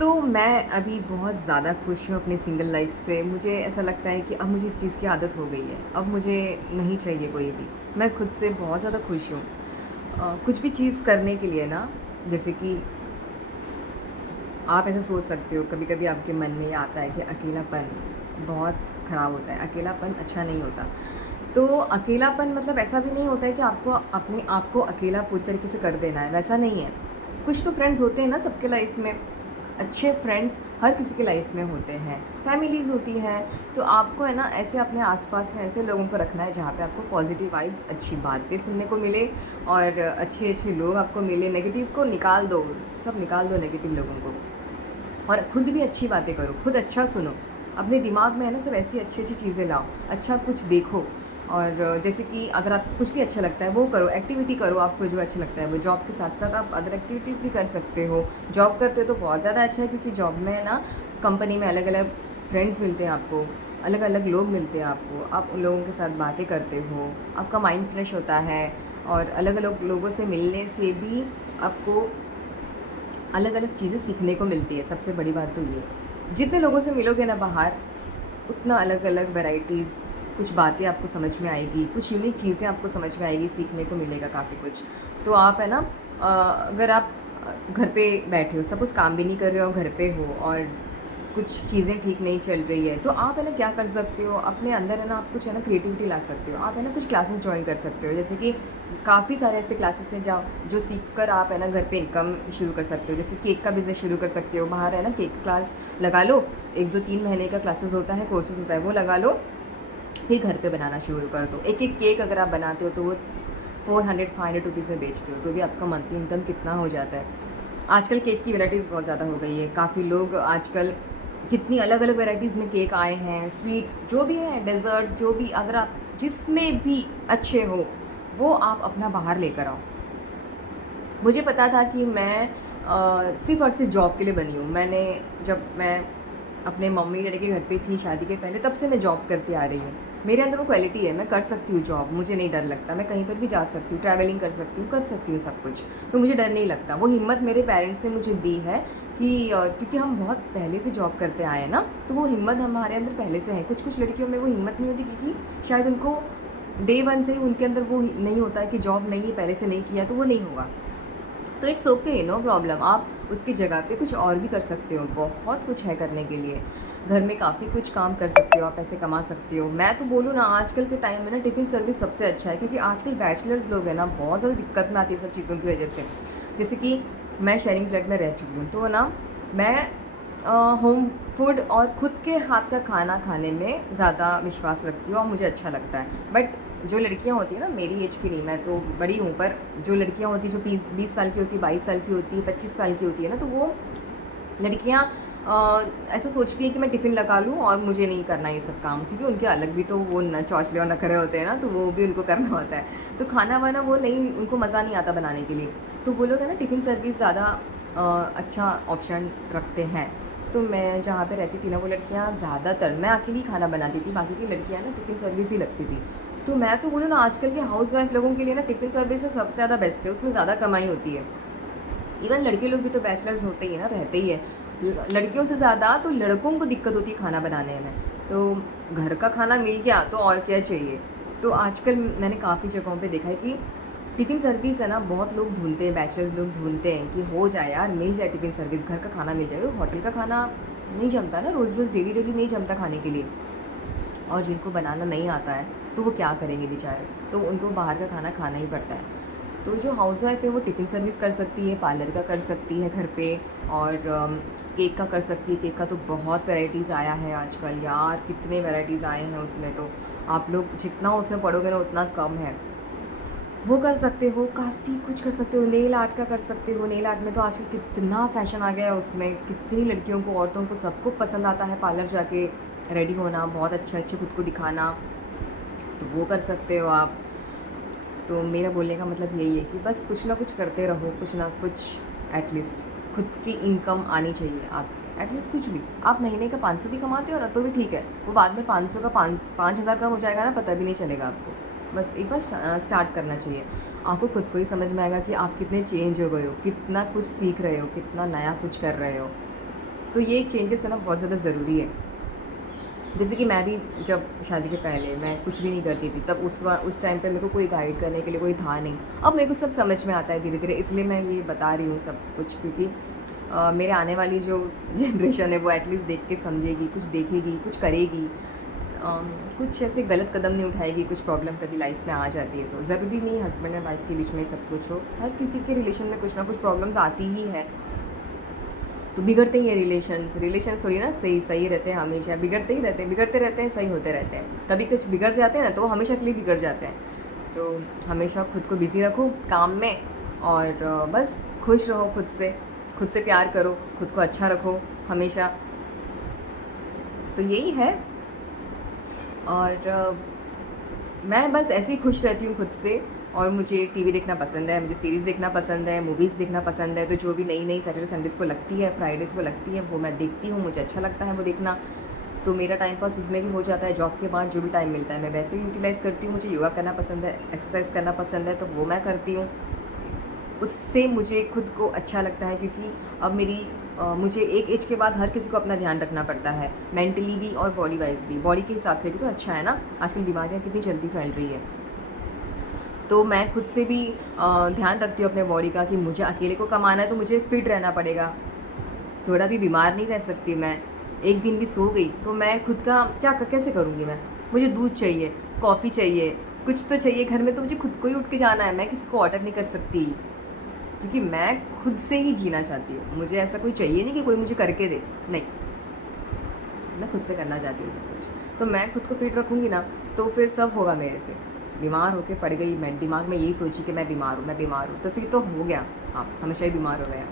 तो मैं अभी बहुत ज़्यादा खुश हूँ अपनी सिंगल लाइफ से। मुझे ऐसा लगता है कि अब मुझे इस चीज़ की आदत हो गई है। अब मुझे नहीं चाहिए कोई भी। मैं खुद से बहुत ज़्यादा खुश हूँ। कुछ भी चीज़ करने के लिए ना, जैसे कि आप ऐसा सोच सकते हो, कभी-कभी आपके मन में ये आता है कि अकेलापन बहुत ख़राब होता है, अकेलापन अच्छा नहीं होता। तो अकेलापन मतलब ऐसा भी नहीं होता है कि आपको अपने आप को अकेला पूरी तरीके से कर देना है, वैसा नहीं है। कुछ तो फ्रेंड्स होते हैं ना सबके लाइफ में। अच्छे फ्रेंड्स हर किसी के लाइफ में होते हैं, फैमिलीज़ होती हैं। तो आपको है ना ऐसे अपने आस-पास में ऐसे लोगों को रखना है जहाँ पे आपको पॉजिटिव वाइब्स, अच्छी बातें सुनने को मिले और अच्छे-अच्छे लोग आपको मिले। नेगेटिव को निकाल दो, सब निकाल दो नेगेटिव लोगों को। और खुद भी अच्छी बातें करो, खुद अच्छा सुनो। अपने दिमाग में है ना सब ऐसी अच्छी-अच्छी चीज़ें लाओ, अच्छा कुछ देखो। और जैसे कि अगर आपको कुछ भी अच्छा लगता है वो करो, एक्टिविटी करो आपको जो अच्छा लगता है वो। जॉब के साथ-साथ आप अदर एक्टिविटीज़ भी कर सकते हो। जॉब करते हो तो बहुत ज़्यादा अच्छा है, क्योंकि जॉब में है ना कंपनी में अलग-अलग फ्रेंड्स मिलते हैं आपको, अलग-अलग लोग मिलते हैं आपको। आप उन लोगों के साथ बातें करते हो, आपका माइंड फ्रेश होता है। और अलग-अलग लोगों से मिलने से भी आपको अलग-अलग चीज़ें सीखने को मिलती है। सबसे बड़ी बात तो ये, जितने लोगों से मिलोगे ना बाहर, उतना अलग-अलग वैराइटीज़, कुछ बातें आपको समझ में आएगी, कुछ यूनिक चीज़ें आपको समझ में आएगी, सीखने को मिलेगा काफ़ी कुछ। तो आप है ना अगर आप घर पे बैठे हो, सपोज़ काम भी नहीं कर रहे हो, घर पे हो और कुछ चीज़ें ठीक नहीं चल रही है, तो आप है ना क्या कर सकते हो, अपने अंदर है ना आप कुछ है ना क्रिएटिविटी ला सकते हो। आप है ना कुछ क्लासेस जॉइन कर सकते हो, जैसे कि काफ़ी सारे ऐसे क्लासेस हैं जहाँ जो सीख कर आप है ना घर पे इनकम शुरू कर सकते हो। जैसे केक का बिज़नेस शुरू कर सकते हो, बाहर है ना केक क्लास लगा लो, 1-2-3 महीने का क्लासेस होता है, कोर्सेज़ होता है, वो लगा लो, फिर घर पे बनाना शुरू कर दो। एक-एक केक अगर आप बनाते हो तो वो 400-500 रुपीज़ में बेचते हो, तो भी आपका मंथली इनकम कितना हो जाता है। आजकल केक की वैराइटीज़ बहुत ज़्यादा हो गई है। काफ़ी लोग आजकल कितनी अलग-अलग वैराइटीज़ में केक आए हैं, स्वीट्स जो भी है, डेज़र्ट जो भी, अगर आप जिसमें भी अच्छे हो, वो आप अपना बाहर लेकर आओ। मुझे पता था कि मैं सिर्फ़ और सिर्फ़ जॉब के लिए बनी हूँ। जब मैं अपने मम्मी-डैडी के घर पे थी शादी के पहले, तब से मैं जॉब करती आ रही हूँ। मेरे अंदर वो क्वालिटी है, मैं कर सकती हूँ जॉब, मुझे नहीं डर लगता। मैं कहीं पर भी जा सकती हूँ, ट्रैवलिंग कर सकती हूँ, कर सकती हूँ सब कुछ। तो मुझे डर नहीं लगता। वो हिम्मत मेरे पेरेंट्स ने मुझे दी है कि क्योंकि हम बहुत पहले से जॉब करते आए हैं ना, तो वो हिम्मत हमारे अंदर पहले से है। कुछ-कुछ लड़कियों में वो हिम्मत नहीं होती, क्योंकि शायद उनको डे 1 से ही उनके अंदर वो नहीं होता है कि जॉब नहीं है, पहले से नहीं किया, तो वो नहीं होगा। तो इट्स ओके, नो प्रॉब्लम। आप उसकी जगह पे कुछ और भी कर सकते हो, बहुत कुछ है करने के लिए। घर में काफ़ी कुछ काम कर सकते हो, आप पैसे कमा सकते हो। मैं तो बोलूँ ना, आजकल के टाइम में ना टिफ़िन सर्विस सबसे अच्छा है, क्योंकि आजकल बैचलर्स लोग हैं ना बहुत ज़्यादा दिक्कत में आती है सब चीज़ों की वजह से। जैसे कि मैं शेयरिंग फ्लैट में रह चुकी हूँ, तो ना मैं होम फूड और खुद के हाथ का खाना खाने में ज़्यादा विश्वास रखती हूँ और मुझे अच्छा लगता है। बट जो लड़कियाँ होती हैं ना, मेरी एज की नहीं, मैं तो बड़ी हूँ, पर जो लड़कियाँ होती हैं जो 20 साल की होती है, 22 साल की होती है, 25 साल की होती है ना, तो वो लड़कियाँ ऐसा सोचती हैं कि मैं टिफ़िन लगा लूँ और मुझे नहीं करना ये सब काम, क्योंकि उनके अलग भी तो वो न चौचले और नखरे होते हैं ना, तो वो भी उनको करना होता है। तो खाना-वाना वो नहीं, उनको मज़ा नहीं आता बनाने के लिए। तो वो लोग है ना टिफ़िन सर्विस ज़्यादा अच्छा ऑप्शन रखते हैं। तो मैं जहाँ पे रहती थी ना, वो लड़कियाँ ज़्यादातर, मैं अकेली खाना बनाती थी, बाकी की लड़कियाँ ना टिफ़िन सर्विस ही लगती थी। तो मैं तो बोलूँ ना, आजकल के हाउसवाइफ़ लोगों के लिए ना टिफ़िन सर्विस तो सबसे ज़्यादा बेस्ट है, उसमें ज़्यादा कमाई होती है। इवन लड़के लोग भी तो बैचलर्स होते ही हैं ना, रहते ही है। लड़कियों से ज़्यादा तो लड़कों को दिक्कत होती है खाना बनाने में। तो घर का खाना मिल गया तो और क्या चाहिए। तो आजकल मैंने काफ़ी जगहों पे देखा है कि टिफ़िन सर्विस है ना, बहुत लोग ढूँढते हैं, बैचलर्स लोग ढूँढते हैं कि हो जाए यार, मिल जाए टिफ़िन सर्विस, घर का खाना मिल जाए। होटल का खाना नहीं जमता ना, रोज़-रोज़, डेली-डेली नहीं जमता खाने के लिए। और जिनको बनाना नहीं आता है, तो वो क्या करेंगे बेचारे, तो उनको बाहर का खाना खाना ही पड़ता है। तो जो हाउसवाइफ़ है वो टिफ़िन सर्विस कर सकती है, पार्लर का कर सकती है घर पे, और केक का कर सकती है। केक का तो बहुत वैराइटीज़ आया है आजकल यार, कितने वैराइटीज़ आए हैं उसमें, तो आप लोग जितना उसमें पढ़ोगे ना उतना कम है। वो कर सकते हो, काफ़ी कुछ कर सकते हो। नेल आर्ट का कर सकते हो, नेल आर्ट में तो आजकल कितना फ़ैशन आ गया है उसमें, कितनी लड़कियों को, औरतों को, सबको पसंद आता है पार्लर जाके रेडी होना, बहुत अच्छे-अच्छे खुद को दिखाना, तो वो कर सकते हो आप। तो मेरा बोलने का मतलब यही है कि बस कुछ ना कुछ करते रहो, कुछ ना कुछ, एटलीस्ट खुद की इनकम आनी चाहिए आपकी, एटलीस्ट कुछ भी। आप महीने का 500 भी कमाते हो ना, तो भी ठीक है, वो बाद में 500 का 5,000 का हो जाएगा ना, पता भी नहीं चलेगा आपको। बस एक बार स्टार्ट करना चाहिए। आपको खुद को ही समझ में आएगा कि आप कितने चेंज हो गए हो, कितना कुछ सीख रहे हो, कितना नया कुछ कर रहे हो। तो ये चेंजेस है ना बहुत ज़्यादा ज़रूरी है। जैसे कि मैं भी जब शादी के पहले मैं कुछ भी नहीं करती थी, तब उस टाइम पे मेरे को कोई गाइड करने के लिए कोई था नहीं। अब मेरे को सब समझ में आता है धीरे-धीरे, इसलिए मैं ये बता रही हूँ सब कुछ, क्योंकि मेरे आने वाली जो जनरेशन है वो एटलीस्ट देख के समझेगी, कुछ देखेगी, कुछ करेगी। कुछ ऐसे गलत कदम नहीं उठाएगी, कुछ प्रॉब्लम कभी लाइफ में आ जाती है तो। ज़रूरी नहीं हस्बैंड एंड वाइफ के बीच में सब कुछ हो, हर किसी के रिलेशन में कुछ ना कुछ प्रॉब्लम्स आती ही है। तो बिगड़ते ही हैं रिलेशंस थोड़ी ना सही रहते हैं, हमेशा बिगड़ते रहते हैं, सही होते रहते हैं। कभी कुछ बिगड़ जाते हैं ना तो हमेशा के लिए बिगड़ जाते हैं। तो हमेशा खुद को बिज़ी रखो काम में, और बस खुश रहो खुद से प्यार करो, खुद को अच्छा रखो हमेशा। तो यही है। और मैं बस ऐसे ही खुश रहती हूँ खुद से। और मुझे टीवी देखना पसंद है, मुझे सीरीज़ देखना पसंद है, मूवीज़ देखना पसंद है। तो जो भी नई सैटरडे संडेज़ को लगती है, फ्राइडेज़ को लगती है, वो मैं देखती हूँ, मुझे अच्छा लगता है वो देखना। तो मेरा टाइम पास उसमें भी हो जाता है। जॉब के बाद जो भी टाइम मिलता है मैं वैसे ही यूटिलाइज़ करती हूँ। मुझे योगा करना पसंद है, एक्सरसाइज करना पसंद है, तो वो मैं करती हूँ। उससे मुझे खुद को अच्छा लगता है, क्योंकि अब मुझे एक एज के बाद हर किसी को अपना ध्यान रखना पड़ता है, मेंटली भी और बॉडी वाइज भी। बॉडी के हिसाब से भी तो अच्छा है ना, आजकल बीमारियाँ कितनी जल्दी फैल रही है। तो मैं खुद से भी ध्यान रखती हूँ अपने बॉडी का, कि मुझे अकेले को कमाना है तो मुझे फिट रहना पड़ेगा, थोड़ा भी बीमार नहीं रह सकती मैं। एक दिन भी सो गई तो मैं खुद का कैसे करूँगी मैं। मुझे दूध चाहिए, कॉफ़ी चाहिए, कुछ तो चाहिए घर में, तो मुझे खुद को ही उठ के जाना है, मैं किसी को ऑर्डर नहीं कर सकती, क्योंकि मैं खुद से ही जीना चाहती हूँ। मुझे ऐसा कोई चाहिए नहीं कि कोई मुझे करके दे, नहीं, मैं खुद से करना चाहती हूँ सब कुछ। तो मैं खुद को फिट रखूँगी ना तो फिर सब होगा मेरे से। बीमार होके पड़ गई मैं, दिमाग में यही सोची कि मैं बीमार हूँ, तो फिर तो हो गया, आप हमेशा ही बीमार हो गया।